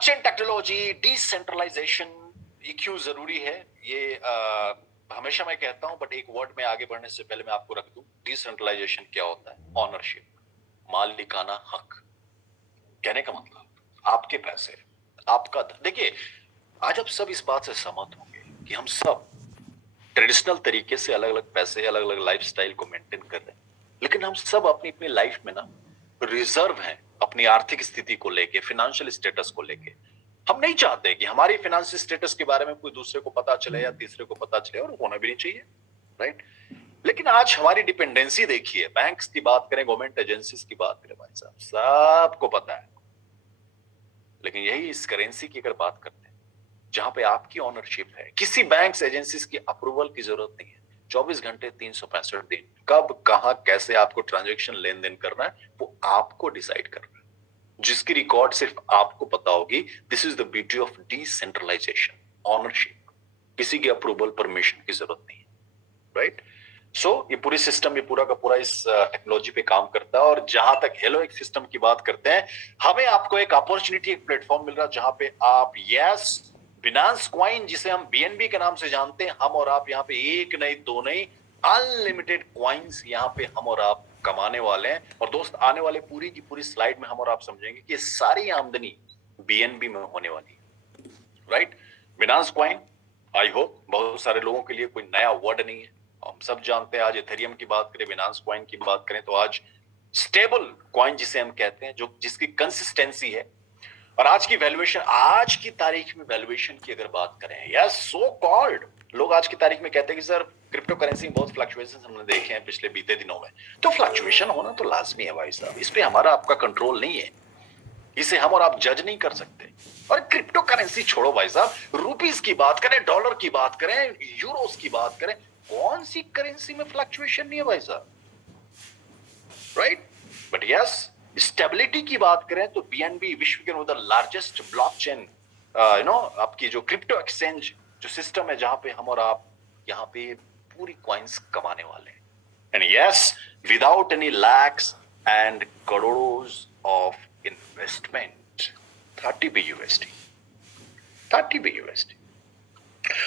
Blockchain technology, decentralisation, ये क्यों जरूरी है? ये हमेशा मैं कहता हूं, बट एक वर्ड में आगे बढ़ने से पहले मैं आपको रख दूं, डिसेंट्रलाइजेशन क्या होता है? ऑनरशिप, मालिकाना हक। कहने का मतलब आपके पैसे, आपका देखिए, आज आप सब इस बात से सहमत होंगे कि हम सब ट्रेडिशनल तरीके से अलग अलग पैसे, अलग अलग लाइफस्टाइल को मेंटेन कर रहे हैं, लेकिन हम सब अपनी अपनी लाइफ में ना रिजर्व हैं अपनी आर्थिक स्थिति को लेके, फाइनेंशियल स्टेटस को लेके। हम नहीं चाहते कि हमारी फाइनेंशियल स्टेटस के बारे में कोई दूसरे को पता चले या तीसरे को पता चले, और होना भी नहीं चाहिए, राइट? लेकिन आज हमारी डिपेंडेंसी देखिए, बैंक्स की बात करें, गवर्नमेंट एजेंसीज की बात करें, भाई साहब सबको पता है। लेकिन यही इस करेंसी की अगर बात करते हैं, जहां पे आपकी ऑनरशिप है, किसी बैंक एजेंसीज की अप्रूवल की जरूरत नहीं है। 24 घंटे 365 दिन, कब कहां कैसे आपको ट्रांजैक्शन लेन देन करना है, वो आपको डिसाइड करना है, जिसकी रिकॉर्ड सिर्फ आपको पता होगी। This is the beauty of decentralisation, ownership. किसी की अप्रूवल, परमिशन की जरूरत नहीं है, राइट? सो ये पूरी सिस्टम, ये पूरा का पूरा इस टेक्नोलॉजी पे काम करता है। और जहां तक हेलो एक सिस्टम की बात करते हैं, हमें आपको एक अपॉर्चुनिटी, एक प्लेटफॉर्म मिल रहा है जहां पे आप यस बिनांस क्वाइन, जिसे हम बीएनबी के नाम से जानते हैं, हम और आप यहाँ पे एक नहीं दो नहीं, अनलिमिटेड क्वाइंस यहाँ पे हम और आप कमाने वाले हैं। और दोस्त, आने वाले पूरी की पूरी स्लाइड में हम और आप समझेंगे कि ये सारी आमदनी बीएनबी में होने वाली है, right? Binance coin, I hope बहुत सारे लोगों के लिए कोई नया वर्ड नहीं है। हम सब जानते हैं, आज इथेरियम की बात करें, बिनांस क्वाइन की बात करें, तो आज स्टेबल क्वाइन जिसे हम कहते हैं, जो जिसकी कंसिस्टेंसी है, और आज की वैल्यूएशन, आज की तारीख में वैल्यूएशन की अगर बात करें, यस सो कॉल्ड, लोग आज की तारीख में कहते हैं कि सर क्रिप्टो करेंसी में बहुत फ्लक्चुएशन हमने देखे हैं पिछले बीते दिनों में। तो फ्लक्चुएशन होना तो लाजमी है भाई साहब, इस पे हमारा आपका कंट्रोल नहीं है, इसे हम और आप जज नहीं कर सकते। और क्रिप्टो करेंसी छोड़ो भाई साहब, रुपीस की बात करें, डॉलर की बात करें, यूरोस की बात करें, कौन सी करेंसी में फ्लक्चुएशन नहीं है भाई साहब, राइट? बट यस, स्टेबिलिटी की बात करें तो बीएनबी विश्व के अंदर लार्जेस्ट ब्लॉकचेन, आपकी जो क्रिप्टो एक्सचेंज जो सिस्टम है, जहां पे हम और आप यहाँ पे पूरी कॉइंस कमाने वाले हैं। And yes, without any lakhs and करोड़ों ऑफ इन्वेस्टमेंट, 30 BUSD, 30 BUSD।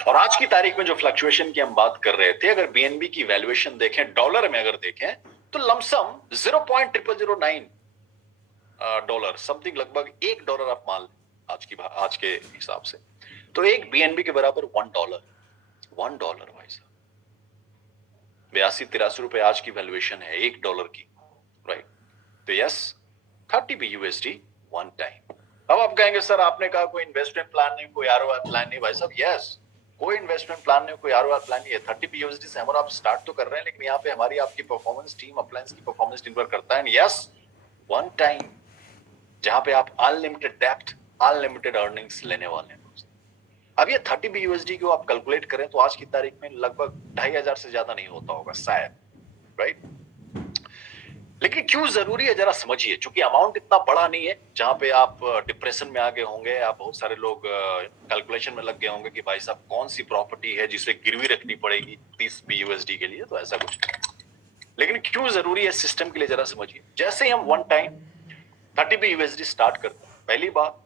और आज की तारीख में जो फ्लक्चुएशन की हम बात कर रहे थे, अगर बीएनबी की वैल्यूएशन देखें, डॉलर में अगर देखें, तो लमसम 0.0009 डॉलर समथिंग, लगभग $1 आप मान लें आज के हिसाब से, तो एक बीएनबी के बराबर $1, $1 भाई साहब, 82-83 रुपए आज की वैल्यूएशन है $1 की, राइट? तो यस, 30 BUSD वन टाइम। अब आप कहेंगे सर आपने कहा कोई इन्वेस्टमेंट प्लान नहीं, कोई आरओआई प्लान नहीं। भाई साहब यस, कोई इन्वेस्टमेंट प्लान नहीं, कोई आरओआई प्लान नहीं है। 30 BUSD से हम और आप स्टार्ट तो कर रहे हैं, लेकिन यहाँ पे हमारी आपकी परफॉर्मेंस टीम, अप्लायंस की परफॉर्मेंस निर्भर करता है। यस, वन टाइम, जहां पे आप अनलिमिटेड डेप्थ, अनलिमिटेड अर्निंग्स लेने वाले हैं। अब ये 30 BUSD को आप कैलकुलेट करें तो आज की तारीख में लगभग 2500 से ज्यादा नहीं होता होगा शायद, राइट? लेकिन क्यों जरूरी है जरा समझिए, क्योंकि अमाउंट इतना बड़ा नहीं है जहां पे आप डिप्रेशन में आ गए होंगे। आप बहुत सारे लोग कैलकुलेशन में लग गए होंगे कि भाई साहब कौन सी प्रॉपर्टी है जिसे गिरवी रखनी पड़ेगी 30 BUSD के लिए, तो ऐसा कुछ नहीं। लेकिन क्यों जरूरी है सिस्टम के लिए, जरा समझिए। जैसे ही हम वन टाइम 30 BUSD स्टार्ट करते हैं, पहली बात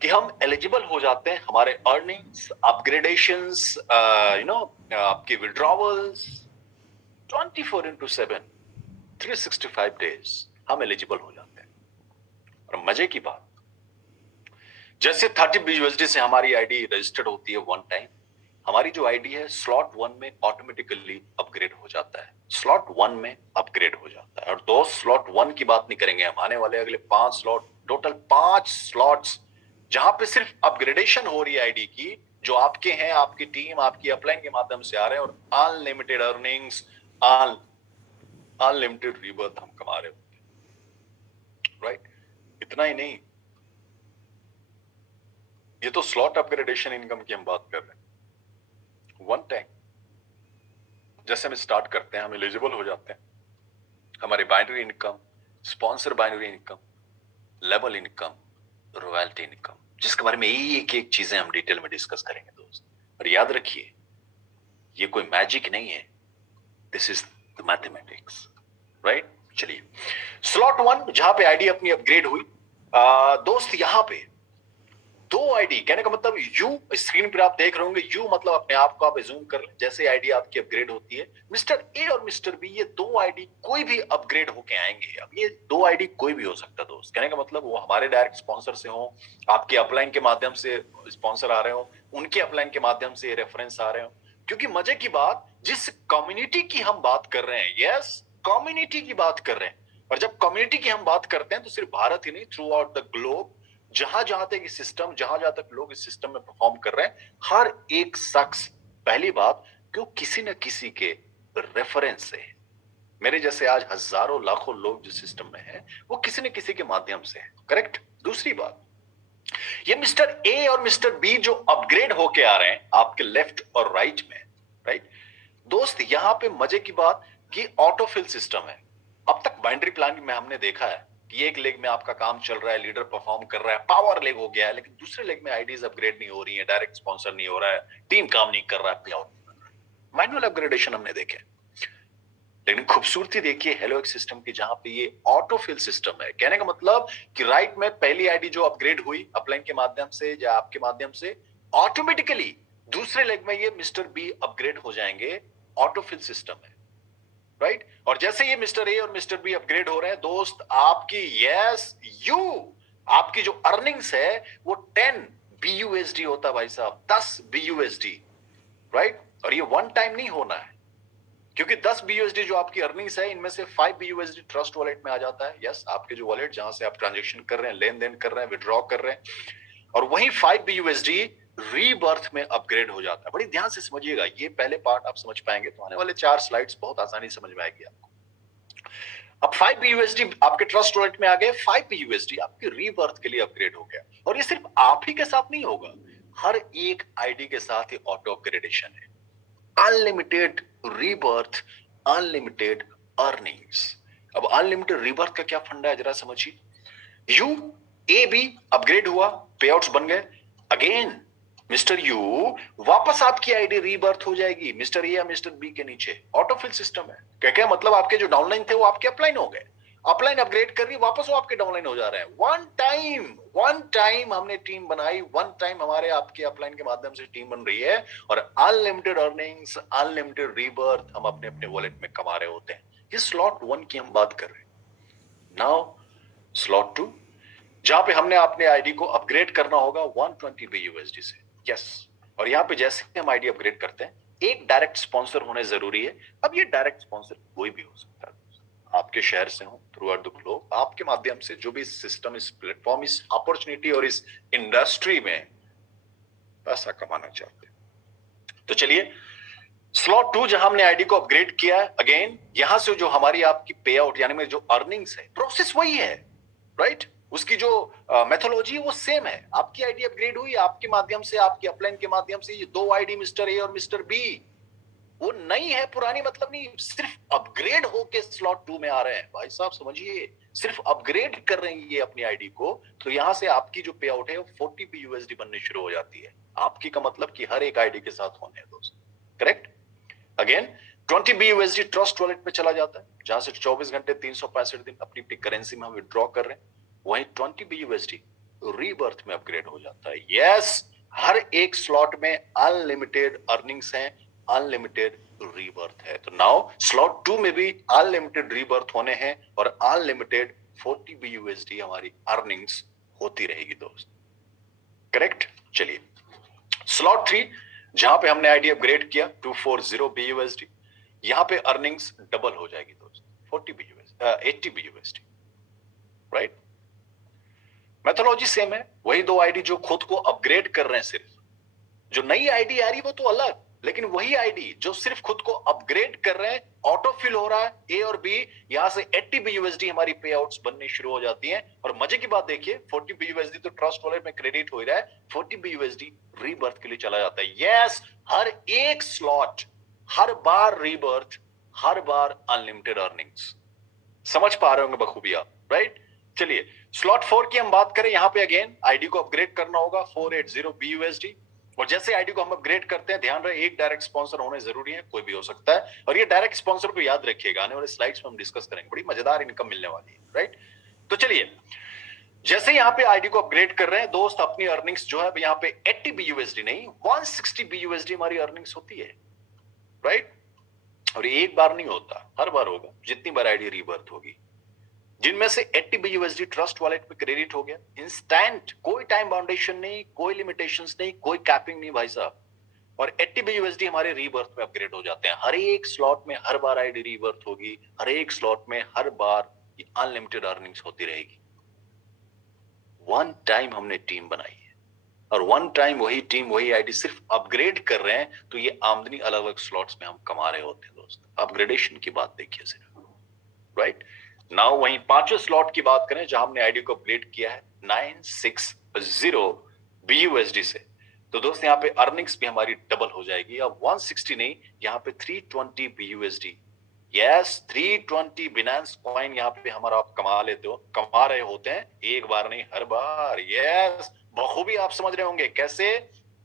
कि हम एलिजिबल हो जाते हैं, हमारे अर्निंग्स, अपग्रेडेशंस, आपके विड्रॉवल्स, 24/7 365 डेज हम एलिजिबल हो जाते हैं। और मजे की बात, जैसे 30 BUSD से हमारी आईडी रजिस्टर्ड होती है वन टाइम, हमारी जो आईडी है स्लॉट 1 में ऑटोमेटिकली अपग्रेड हो जाता है, स्लॉट 1 में अपग्रेड हो जाता है। और दो स्लॉट 1 की बात नहीं करेंगे हम, आने वाले अगले 5 स्लॉट, टोटल 5 स्लॉट्स जहां पे सिर्फ अपग्रेडेशन हो रही है आईडी की, जो आपके हैं, आपकी टीम, आपकी अपलाइन के माध्यम से आ रहे हैं, और अनलिमिटेड अर्निंग्स, अनलिमिटेड रीबर्थ हम कमा रहे होते हैं, राइट? इतना ही नहीं, ये तो स्लॉट अपग्रेडेशन इनकम की हम बात कर रहे हैं। वन टाइम जैसे हम स्टार्ट करते हैं, हम एलिजिबल हो जाते हैं, हमारे binary income, sponsor binary income, level income, royalty income, जिसके बारे में एक एक चीजें हम डिटेल में डिस्कस करेंगे दोस्त। और याद रखिए, ये कोई मैजिक नहीं है, this is the mathematics, right? चलिए, स्लॉट 1 जहां पे आईडी अपनी अपग्रेड हुई, दोस्त, यहां पे दो आईडी, कहने का मतलब यू, स्क्रीन पर आप देख रहे होंगे यू मतलब अपने आप को आप एज्यूम कर लें, जैसे आईडी आपकी अपग्रेड होती है, मिस्टर ए और मिस्टर बी ये दो आईडी कोई भी अपग्रेड होके आएंगे। अब ये दो आईडी कोई भी हो सकता है दोस्त, कहने का मतलब वो हमारे डायरेक्ट स्पॉन्सर से हो, आपके अपलाइन के माध्यम से स्पॉन्सर आ रहे हो, उनके अपलाइन के माध्यम से रेफरेंस आ रहे हो। क्योंकि मजे की बात, जिस कम्युनिटी की हम बात कर रहे हैं, यस कम्युनिटी की बात कर रहे हैं, और जब कम्युनिटी की हम बात करते हैं तो सिर्फ भारत ही नहीं, थ्रू आउट द ग्लोब, जहां जहां तक इस सिस्टम, जहां जहां तक लोग इस सिस्टम में परफॉर्म कर रहे हैं, हर एक शख्स, पहली बात क्यों किसी न किसी के रेफरेंस से, मेरे जैसे आज हजारों लाखों लोग जो सिस्टम में हैं वो किसी न किसी के माध्यम से है, करेक्ट। दूसरी बात, ये मिस्टर ए और मिस्टर बी जो अपग्रेड होके आ रहे हैं आपके लेफ्ट और राइट में, राइट दोस्त, यहां पे मजे की बात कि ऑटोफिल सिस्टम है। अब तक बाइनरी प्लानिंग में हमने देखा है कि एक लेग में आपका काम चल रहा है, लीडर परफॉर्म कर रहा है, पावर लेग हो गया है, लेकिन दूसरे लेग में आईडीज अपग्रेड नहीं हो रही है, डायरेक्ट स्पॉन्सर नहीं हो रहा है, टीम काम नहीं कर रहा है, पे आउट नहीं बन रहा है, मैनुअल अपग्रेडेशन हमने देखे। लेकिन खूबसूरती देखिए हेलोएक सिस्टम की, जहां पे ये ऑटोफिल सिस्टम है, कहने का मतलब कि राइट में पहली आईडी जो अपग्रेड हुई अपलाइन के माध्यम से या आपके माध्यम से, ऑटोमेटिकली दूसरे लेग में ये मिस्टर बी अपग्रेड हो जाएंगे, ऑटोफिल सिस्टम है, राइट। और जैसे ये मिस्टर ए और मिस्टर बी अपग्रेड हो रहे हैं दोस्त, आपकी यस यू आपकी जो अर्निंग्स है वो 10 BUSD होता है भाई साहब, 10 BUSD, राइट। और ये वन टाइम नहीं होना है, क्योंकि 10 BUSD जो आपकी अर्निंग्स है, इनमें से 5 BUSD ट्रस्ट वॉलेट में आ जाता है, यस आपके जो वॉलेट जहां से आप ट्रांजेक्शन कर रहे हैं, लेन देन कर रहे हैं, विड्रॉ कर रहे हैं, और वहीं 5 BUSD रीबर्थ में अपग्रेड हो जाता है। बड़ी ध्यान से समझिएगा, ये पहले पार्ट आप समझ पाएंगे तो आने वाले 4 स्लाइड्स बहुत आसानी से समझ में आएगी आपको। अब 5 BUSD आपके ट्रस्ट वॉलेट में आ गए, 5 BUSD आपके रीबर्थ के लिए अपग्रेड हो गया। और ये सिर्फ आप ही के साथ नहीं होगा, हर एक आईडी के साथ ये ऑटो अपग्रेडेशन है, अनलिमिटेड रीबर्थ, अनलिमिटेड अर्निंग्स। अब अनलिमिटेड रीबर्थ का क्या फंडा है जरा समझिए, यू ए बी अपग्रेड हुआ, पेआउट्स बन गए, अगेन मिस्टर यू वापस आपकी आईडी रीबर्थ हो जाएगी मिस्टर ए या मिस्टर बी के नीचे, ऑटोफिल सिस्टम है। क्या क्या मतलब, आपके जो डाउनलाइन थे वो आपके अपलाइन हो गए, अपलाइन अपग्रेड कर रही वापस वो आपके डाउनलाइन हो जा रहे हैं। वन टाइम हमने टीम बनाई, वन टाइम हमारे आपके अपलाइन के माध्यम से टीम बन रही है, और अनलिमिटेड अर्निंग्स, अनलिमिटेड रीबर्थ हम अपने अपने वॉलेट में कमा रहे होते हैं। ये स्लॉट 1 की हम बात कर रहे हैं। नाउ स्लॉट 2, जहां पे हमने अपने आईडी को अपग्रेड करना होगा 120 BUSD से, यस। और यहां पे जैसे हम आईडी अपग्रेड करते हैं, एक डायरेक्ट स्पॉन्सर होने जरूरी है। अब ये डायरेक्ट स्पॉन्सर कोई भी हो सकता है, आपके शहर से हो, थ्रू आउट द ग्लोब, आपके माध्यम से जो भी इस सिस्टम, इस प्लेटफॉर्म, इस अपॉर्चुनिटी और इस इंडस्ट्री में पैसा कमाना चाहते हैं। तो चलिए स्लॉट 2 जहां हमने आईडी को अपग्रेड किया है, अगेन यहां से जो हमारी आपकी पे आउट यानी में जो अर्निंग्स है, प्रोसेस वही है, राइट। उसकी जो मेथोलॉजी वो सेम है। आपकी आईडी अपग्रेड हुई, आपके माध्यम से, आपके अपलाइन के माध्यम से, ये दो आईडी मिस्टर ए और मिस्टर बी, वो नई है पुरानी मतलब नहीं, सिर्फ अपग्रेड होके स्लॉट 2 में आ रहे हैं। भाई साहब समझिए, सिर्फ अपग्रेड कर रहे हैं ये अपनी आईडी को, तो यहां से आपकी जो पे आउट है वो 40 BUSD बननी शुरू हो जाती है। आपकी का मतलब कि हर एक आईडी के साथ होने हैं दोस्त, correct. Again 20 BUSD trust wallet में चला जाता है, जहां से 24 घंटे 365 दिन अपनी अपनी करेंसी में हम विड्रॉ कर रहे हैं। वहीं 20 BUSD रीबर्थ में अपग्रेड हो जाता है। यस, हर एक स्लॉट में अनलिमिटेड अर्निंग्स हैं, अनलिमिटेड रीबर्थ है। तो नाउ स्लॉट 2 में भी अनलिमिटेड रीबर्थ होने हैं और अनलिमिटेड 40 BUSD हमारी अर्निंग्स होती रहेगी दोस्त, करेक्ट। चलिए स्लॉट 3 जहां पे हमने आईडी अपग्रेड किया 240 BUSD, यहां पे अर्निंग्स डबल हो जाएगी दोस्त, 40 BUSD 80 BUSD, right. Methodology same है, वही दो आईडी जो खुद को अपग्रेड कर रहे हैं, सिर्फ जो नई आईडी आ रही वो तो अलग, लेकिन वही आईडी जो सिर्फ खुद को अपग्रेड कर रहे हैं, ऑटो फिल हो रहा है ए और बी, यहां से 80 BUSD हमारी पे आउट्स बननी शुरू हो जाती हैं। और मजे की बात देखिए, 40 BUSD तो ट्रस्ट वॉलेट में क्रेडिट हो रहा है, 40 BUSD रीबर्थ के लिए चला जाता है। यस, हर एक स्लॉट, हर बार रीबर्थ, हर बार अनलिमिटेड अर्निंग्स। समझ पा रहे होंगे बखूबी आप, राइट। चलिए स्लॉट 4 की हम बात करें, यहां पे अगेन आईडी को अपग्रेड करना होगा 480 BUSD। और जैसे आईडी को हम अपग्रेड करते हैं, ध्यान रहे एक डायरेक्ट स्पॉन्सर होने जरूरी है, कोई भी हो सकता है। और ये डायरेक्ट स्पॉन्सर को याद रखिएगा, आने वाले स्लाइड्स में हम डिस्कस करेंगे, बड़ी मजेदार इनकम मिलने वाली है, राइट। तो चलिए जैसे यहाँ पे आईडी को अपग्रेड कर रहे हैं दोस्त, अपनी अर्निंग्स जो है यहाँ पे 80 BUSD नहीं 160 BUSD हमारी अर्निंग्स होती है, राइट। और ये एक बार नहीं होता, हर बार होगा जितनी बार आईडी रीबर्थ होगी, जिनमें से 80 BUSD ट्रस्ट वॉलेट पे क्रेडिट हो गया इंस्टेंट, कोई टाइम बाउंडेशन नहीं, कोई लिमिटेशंस नहीं, कोई कैपिंग नहीं भाई साहब। और 80 BUSD हमारे रीबर्थ में अपग्रेड हो जाते हैं, हर एक स्लॉट में हर बार आईडी रीबर्थ होगी, हर एक स्लॉट में हर बार अनलिमिटेड अर्निंग्स होती रहेगी। वन टाइम हमने टीम बनाई है और वन टाइम वही टीम वही आईडी सिर्फ अपग्रेड कर रहे हैं, तो ये आमदनी अलग अलग स्लॉट्स में हम कमा रहे होते हैं दोस्त। अपग्रेडेशन की बात देखिए सिर्फ, राइट। नाउ वहीं पांचवें स्लॉट की बात करें जहां हमने आईडी को अपग्रेड किया है 960 BUSD से, तो दोस्त यहाँ पे अर्निंग्स भी हमारी डबल हो जाएगी। अब 160 नहीं, यहाँ पे 320 BUSD, यस 320 बिनांस कॉइन यहाँ पे हमारा आप कमा लेते हो, कमा रहे होते हैं, एक बार नहीं हर बार। यस, बखूबी आप समझ रहे होंगे कैसे,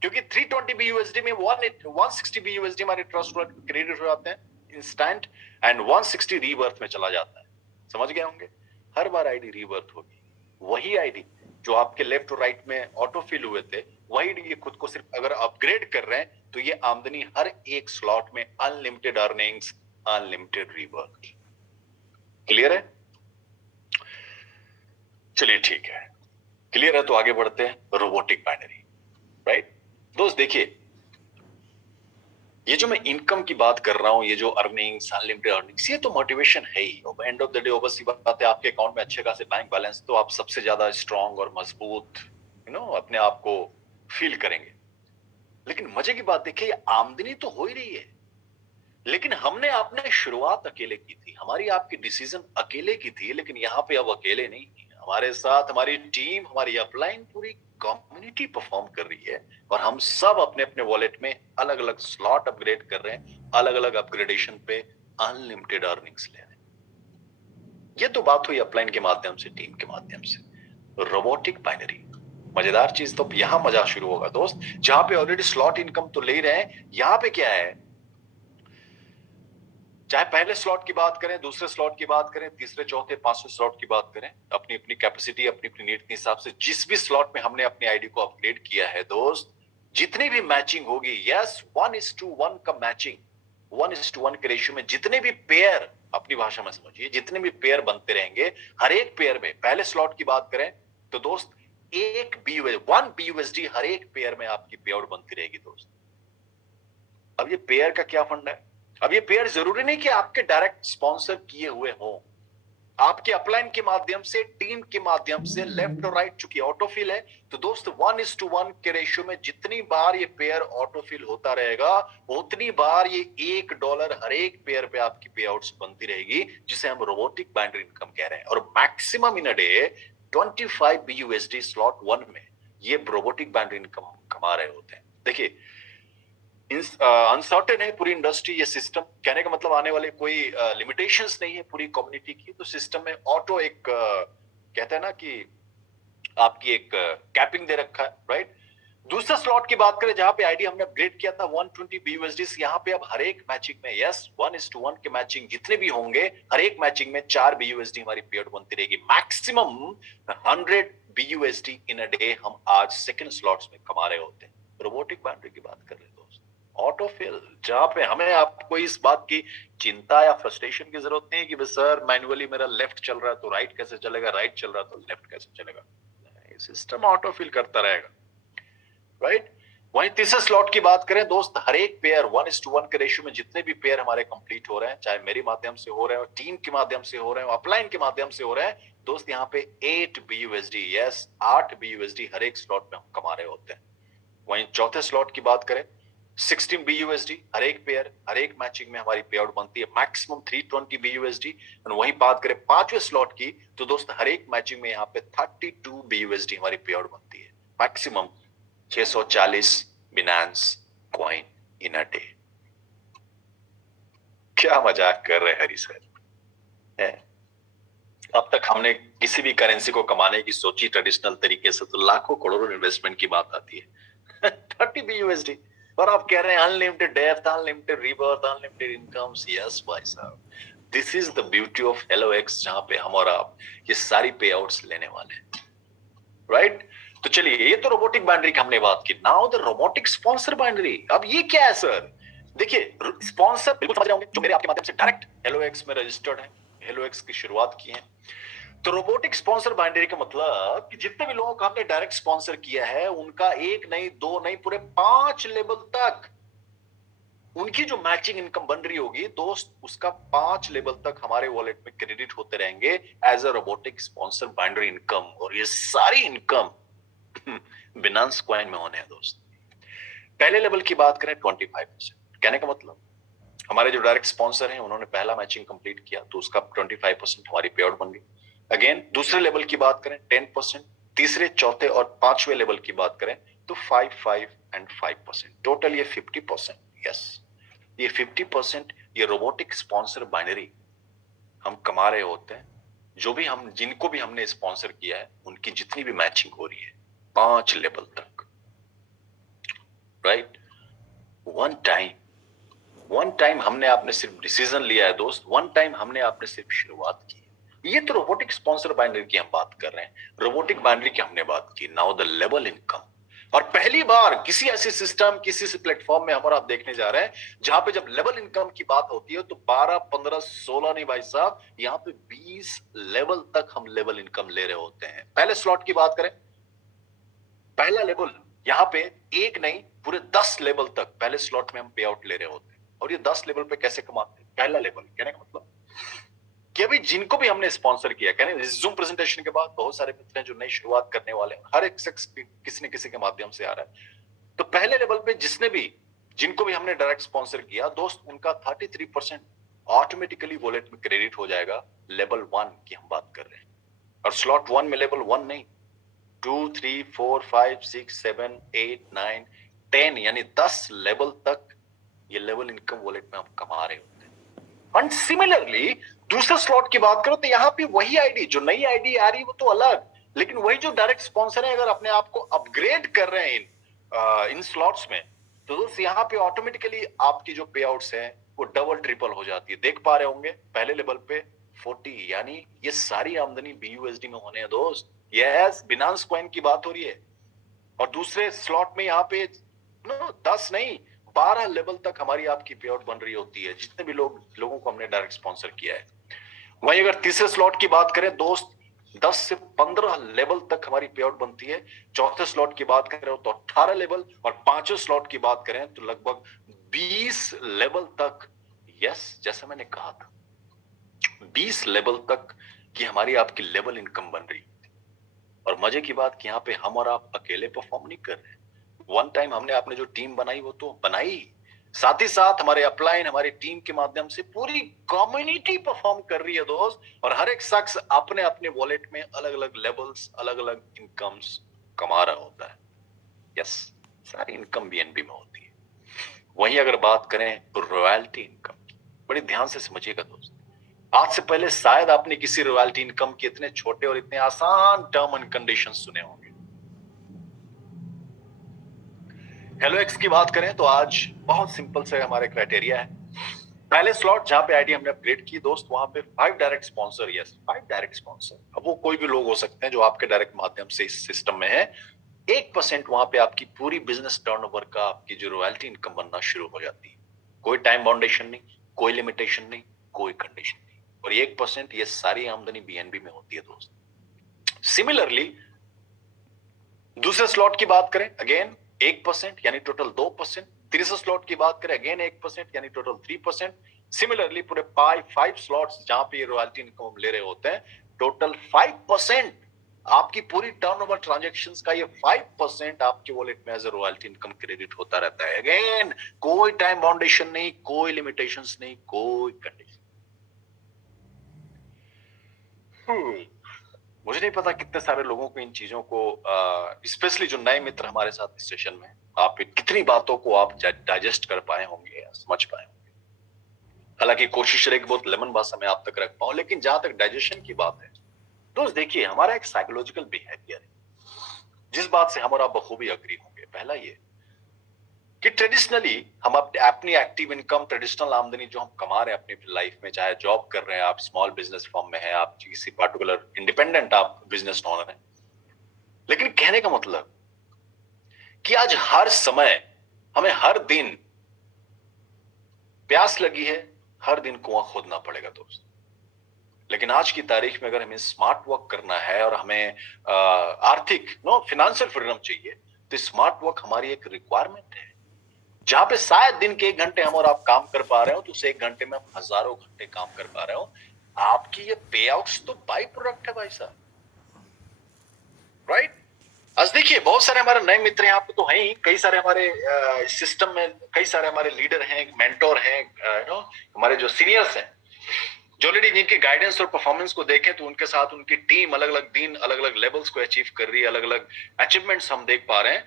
क्योंकि 320 BUSD में 160 BUSD हमारे ट्रस्ट वॉलेट क्रेडिट हो जाते हैं इंस्टेंट, एंड 160 रीबर्थ में चला जाता है। समझ गए होंगे, हर बार आईडी रीबर्थ होगी, वही आईडी जो आपके लेफ्ट और राइट में ऑटो फिल हुए थे, वही ये खुद को सिर्फ अगर अपग्रेड कर रहे हैं, तो ये आमदनी हर एक स्लॉट में unlimited earnings, unlimited rebirth. Clear है? चलिए ठीक है, क्लियर है तो आगे बढ़ते हैं रोबोटिक बाइनरी, राइट। दोस्त देखिए, ये जो मैं इनकम की बात कर रहा हूं, ये जो अर्निंग्स, अनलिमिटेड अर्निंग्स, ये तो मोटिवेशन है ही। एंड ऑफ द डे बस बात है, आपके अकाउंट में अच्छे खासे बैंक बैलेंस, तो आप सबसे ज्यादा स्ट्रांग और मजबूत अपने आप को फील करेंगे। लेकिन मजे की बात देखिए, आमदनी तो हो ही रही है, लेकिन हमने आपने शुरुआत अकेले की थी, हमारी आपकी डिसीजन अकेले की थी, लेकिन यहाँ पे अब अकेले नहीं, हमारे साथ हमारी टीम, हमारी अपलाइन, पूरी कम्युनिटी परफॉर्म कर रही है। और हम सब अपने अपने वॉलेट में अलग अलग स्लॉट अपग्रेड कर रहे हैं, अलग अलग अपग्रेडेशन पे अनलिमिटेड अर्निंग्स ले रहे हैं। ये तो बात हुई अपलाइन के माध्यम से, टीम के माध्यम से। रोबोटिक बाइनरी, मजेदार चीज तो यहां मजा शुरू होगा दोस्त, जहां पे ऑलरेडी स्लॉट इनकम तो ले रहे हैं, यहां पे क्या है, चाहे पहले स्लॉट की बात करें, दूसरे स्लॉट की बात करें, तीसरे चौथे पांचवें स्लॉट की बात करें, अपनी अपनी कैपेसिटी, अपनी अपनी नीड के हिसाब से जिस भी स्लॉट में हमने अपनी आईडी को अपग्रेड किया है दोस्त, जितनी भी मैचिंग होगी, यस 1:1 का मैचिंग, 1:1 के रेशियो में जितने भी पेयर, अपनी भाषा में समझिए, जितने भी पेयर बनते रहेंगे, हर एक पेयर में, पहले स्लॉट की बात करें तो दोस्त 1 BUSD हर एक पेयर में आपकी पे आउट बनती रहेगी दोस्त। अब ये पेयर का क्या फंडा है, अब ये पेयर जरूरी नहीं कि आपके डायरेक्ट स्पॉन्सर किए हुए हो, आपके अपलाइन के माध्यम से, टीम के माध्यम से, लेफ्ट और राइट चूंकि ऑटोफिल है, तो दोस्त 1:1 के रेशियो में जितनी बार ये पेयर ऑटोफिल होता रहेगा, उतनी बार ये $1 हर एक पेयर पे आपकी पे आउट्स बनती रहेगी, जिसे हम रोबोटिक बाइनरी इनकम कह रहे हैं। और maximum in a day 25 BUSD slot 1 में ये रोबोटिक बाइनरी इनकम कमा रहे होते हैं। देखिए, अनसर्टेन है पूरी इंडस्ट्री, ये सिस्टम, कहने का मतलब आने वाले कोई लिमिटेशंस नहीं है पूरी कम्युनिटी की, तो सिस्टम में ऑटो एक कहते हैं ना कि आपकी एक कैपिंग दे रखा है, राइट। दूसरा स्लॉट की बात करें जहां पे आईडी हमने अपग्रेड किया था 120 BUSD, यहाँ पे अब हर एक मैचिंग में, यस 1:1 के मैचिंग जितने भी होंगे, हर एक मैचिंग में 4 BUSD हमारी पेड बनती रहेगी। Maximum 100 BUSD in a day हम आज सेकंड स्लॉट्स में कमा रहे होते हैं। रोबोटिक बाइनरी की बात कर रहे हैं दोस्त, ऑटोफिल, जहां पे हमें आपको इस बात की चिंता या फ्रस्ट्रेशन की जरूरत नहीं है कि सर मैन्युअली मेरा लेफ्ट चल रहा है तो राइट कैसे चलेगा, राइट चल रहा है तो लेफ्ट कैसे चलेगा, सिस्टम ऑटोफिल करता रहेगा, राइट। वहीं तीसरे स्लॉट की बात करें दोस्त, हर एक पेयर 1:1 के रेशियो में जितने भी पेयर हमारे कंप्लीट हो रहे हैं, चाहे मेरे माध्यम से हो रहे हैं, टीम के माध्यम से हो रहे हैं, अपलाइन के माध्यम से हो रहे हैं दोस्त, यहाँ पे 8 BUSD, यस 8 BUSD हर एक स्लॉट में हम कमा रहे होते हैं। वहीं चौथे स्लॉट की बात करें 16 BUSD हर एक पेयर, हर एक मैचिंग में हमारी पे आउट बनती है, मैक्सिमम 320 BUSD। और वहीं बात करें पांचवें स्लॉट की, तो दोस्त हर एक मैचिंग में यहाँ पे 32 BUSD हमारी पे आउट बनती है, maximum 640 Binance coin in a day. क्या मजाक कर रहे हरी सर है? अब तक हमने किसी भी करेंसी को कमाने की सोची ट्रेडिशनल तरीके से तो लाखों करोड़ों इन्वेस्टमेंट की बात आती है 30 BUSD, और आप कह रहे हैं unlimited depth, unlimited rebirth, unlimited incomes. Yes भाई साहब, this is the beauty of LOX, जहां पे हम और आप ये सारी पे आउट्स लेने वाले हैं। राइट? तो चलिए, ये तो रोबोटिक बाइनरी की हमने बात की। Now the robotic sponsor binary. अब ये क्या है सर? देखिए, स्पॉन्सर बिल्कुल समझ रहे होंगे जो मेरे आपके माध्यम से डायरेक्ट हेलोएक्स में रजिस्टर्ड है, हेलोएक्स की शुरुआत की है। तो रोबोटिक स्पॉन्सर बाइनरी का मतलब कि जितने भी लोगों को हमने डायरेक्ट स्पॉन्सर किया है, उनका एक नहीं, दो नहीं, पूरे 5 लेवल तक उनकी जो मैचिंग इनकम बन रही होगी दोस्त, उसका 5 लेवल तक हमारे वॉलेट में क्रेडिट होते रहेंगे as a robotic sponsor binary income. और ये सारी इनकम बिनांस कॉइन में होने हैं दोस्त। पहले लेवल की बात करें 25%, कहने का मतलब हमारे जो डायरेक्ट स्पॉन्सर हैं उन्होंने पहला मैचिंग कंप्लीट किया तो उसका 25% हमारी पे आउट बन गई। अगेन दूसरे लेवल की बात करें 10%, तीसरे, चौथे और पांचवें लेवल की बात करें तो 5, 5 एंड 5%, टोटल ये 50%। यस, ये 50% ये रोबोटिक स्पॉन्सर बाइनरी हम कमा रहे होते हैं। जो भी हम, जिनको भी हमने स्पॉन्सर किया है, उनकी जितनी भी मैचिंग हो रही है 5 लेवल तक, राइट? वन टाइम हमने आपने सिर्फ डिसीजन लिया है दोस्त, वन टाइम हमने आपने सिर्फ शुरुआत की है। ये तो रोबोटिक स्पॉन्सर बाइनरी की हम बात कर रहे हैं, रोबोटिक बाइनरी की हमने बात की। Now the level income. और पहली बार किसी ऐसे सिस्टम, किसी ऐसे प्लेटफॉर्म में हम और आप देखने जा रहे हैं जहां पे जब लेवल इनकम की बात होती है तो 12, 15, 16 नहीं भाई साहब, यहां पे 20 लेवल तक हम लेवल इनकम ले रहे होते हैं। पहले स्लॉट की बात करें, पहला लेवल, यहां पे एक नहीं, पूरे 10 लेवल तक पहले स्लॉट में हम पे आउट ले रहे होते हैं। और ये 10 लेवल पे कैसे कमाते हैं? पहला लेवल कहने का मतलब कि अभी जिनको भी हमने स्पॉन्सर किया, कहने जूम प्रेजेंटेशन के बाद बहुत सारे मित्र हैं जो नई शुरुआत करने वाले हैं, हर एक शख्स किसी न किसी के माध्यम से आ रहा है। तो पहले लेवल पे जिसने भी, जिनको भी हमने डायरेक्ट स्पॉन्सर किया दोस्त, उनका 33% ऑटोमेटिकली वॉलेट में क्रेडिट हो जाएगा। लेवल 1 की हम बात कर रहे हैं। और स्लॉट 1 में लेवल 1 नहीं, 2, 3, 4, 5, 6, 7, 8, 9, 10 यानी 10 लेवल तक ये लेवल इनकम वॉलेट में हम कमा रहे होते हैं। एंड सिमिलरली दूसरे स्लॉट की बात करो तो यहां पे वही आईडी, जो नई आईडी आ रही है वो तो अलग, लेकिन वही जो डायरेक्ट स्पॉन्सर है अगर अपने आप को अपग्रेड कर रहे हैं इन स्लॉट्स में, तो दोस्त यहाँ पे ऑटोमेटिकली आपकी जो पे आउट्स है वो डबल ट्रिपल हो जाती है। देख पा रहे होंगे पहले लेवल पे 40, यानी ये सारी आमदनी बीयूएसडी में होने हैं दोस्त। यस, बिनांस कॉइन की बात हो रही है। और दूसरे स्लॉट में यहाँ पे 10 नहीं, 12 लेवल तक हमारी आपकी पे आउट बन रही होती है, जितने भी लोगों को हमने डायरेक्ट स्पॉन्सर किया है। वहीं अगर तीसरे स्लॉट की बात करें दोस्त, 10 से 15 लेवल तक हमारी पे आउट बनती है। चौथे स्लॉट की बात करें तो 18 लेवल, और पांचवें स्लॉट की बात करें तो लगभग 20 लेवल तक। यस, जैसा मैंने कहा था 20 लेवल तक की हमारी आपकी लेवल इनकम बन रही है। और मजे की बात कि यहाँ पे हम और आप अकेले परफॉर्म नहीं कर रहे। वन टाइम हमने आपने जो टीम बनाई वो तो बनाई, साथ ही साथ हमारे अपलाइन, हमारी टीम के माध्यम से पूरी कम्युनिटी परफॉर्म कर रही है दोस्त। और हर एक शख्स अपने अपने वॉलेट में अलग अलग लेवल्स, अलग अलग इनकम्स कमा रहा होता है। यस, सारी इनकम बीएनबी में होती है। वहीं अगर बात करें रॉयल्टी इनकम, बड़ी ध्यान से समझिएगा दोस्त, आज से पहले शायद आपने किसी रॉयल्टी इनकम के इतने छोटे और इतने आसान टर्म एंड कंडीशन सुने होंगे। हेलो एक्स की बात करें तो आज बहुत सिंपल से हमारे क्राइटेरिया है। पहले स्लॉट जहां पे आईडी हमने अपग्रेड की दोस्त, वहां पे 5 direct sponsor. Yes, 5 direct sponsor. अब वो कोई भी लोग हो सकते हैं जो आपके डायरेक्ट माध्यम से इस सिस्टम में है। 1% वहां पे आपकी पूरी बिजनेस टर्नओवर का आपकी जो रॉयल्टी इनकम बनना शुरू हो जाती है। कोई टाइम बाउंडेशन नहीं, कोई लिमिटेशन नहीं, कोई कंडीशन नहीं। और 1% ये सारी आमदनी बीएनबी में होती है दोस्त। सिमिलरली दूसरे स्लॉट की बात करें, अगेन 1% यानी टोटल 2%। तीसरे स्लॉट की बात करें, अगेन 1% यानी टोटल 3%। सिमिलरली पूरे 5 स्लॉट्स जहां पे रॉयल्टी इनकम ले रहे होते हैं, टोटल 5%। आपकी पूरी टर्नओवर ट्रांजैक्शंस का ये 5% आपके वॉलेट में as a royalty income credit होता रहता है। अगेन कोई टाइम बाउंडेशन नहीं, कोई लिमिटेशंस नहीं, कोई कंडीशन। मुझे नहीं पता कितने सारे लोगों को इन चीजों को, स्पेशली जो नए मित्र हमारे साथ इस सेशन में, आप कितनी बातों को आप डाइजेस्ट कर पाए होंगे या समझ पाए होंगे। हालांकि कोशिश रहेगी बहुत लेमन भाषा में आप तक रख पाऊं, लेकिन जहां तक डाइजेशन की बात है दोस्त, देखिए हमारा एक साइकोलॉजिकल बिहेवियर है जिस बात से हम और आप बखूबी अग्री होंगे। पहला ये कि ट्रेडिशनली हम अपनी एक्टिव इनकम, ट्रेडिशनल आमदनी जो हम कमा रहे हैं अपनी लाइफ में, चाहे जॉब कर रहे हैं आप, स्मॉल बिजनेस फॉर्म में है आप, किसी पार्टिकुलर इंडिपेंडेंट आप बिजनेस ओनर है, लेकिन कहने का मतलब कि आज हर समय हमें हर दिन प्यास लगी है, हर दिन कुआं खोदना पड़ेगा दोस्त। लेकिन आज की तारीख में अगर हमें स्मार्ट वर्क करना है और हमें आर्थिक फाइनेंशियल फ्रीडम चाहिए, तो स्मार्ट वर्क हमारी एक रिक्वायरमेंट है। जहां पे शायद दिन के 1 घंटे हम और आप काम कर पा रहे हो, तो उस 1 घंटे में हम हजारों घंटे काम कर पा रहे हो। आपकी ये पे आउट्स तो बाई प्रोडक्ट है भाई साहब, राइट? आज देखिए बहुत सारे हमारे नए मित्र हैं, आपको तो है ही, कई सारे हमारे सिस्टम में कई सारे हमारे लीडर हैं, मेंटोर हैं, हमारे जो सीनियर्स हैं, जो ऑलरेडी जिनके गाइडेंस और परफॉर्मेंस को देखें तो उनके साथ उनकी टीम अलग अलग दिन अलग अलग लेवल्स को अचीव कर रही है, अलग अलग अचीवमेंट्स हम देख पा रहे हैं।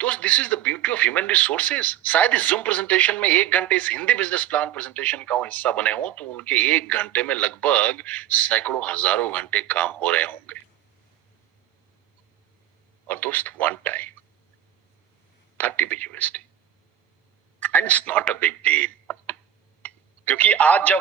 दोस्त, this is the beauty of human resources. शायद इस जूम प्रेजेंटेशन में 1 घंटे इस हिंदी बिजनेस प्लान प्रेजेंटेशन का हिस्सा बने हो, तो उनके 1 घंटे में लगभग सैकड़ों हजारों घंटे काम हो रहे होंगे। और दोस्त, one time 30 BUSD and it's not a big deal, क्योंकि आज जब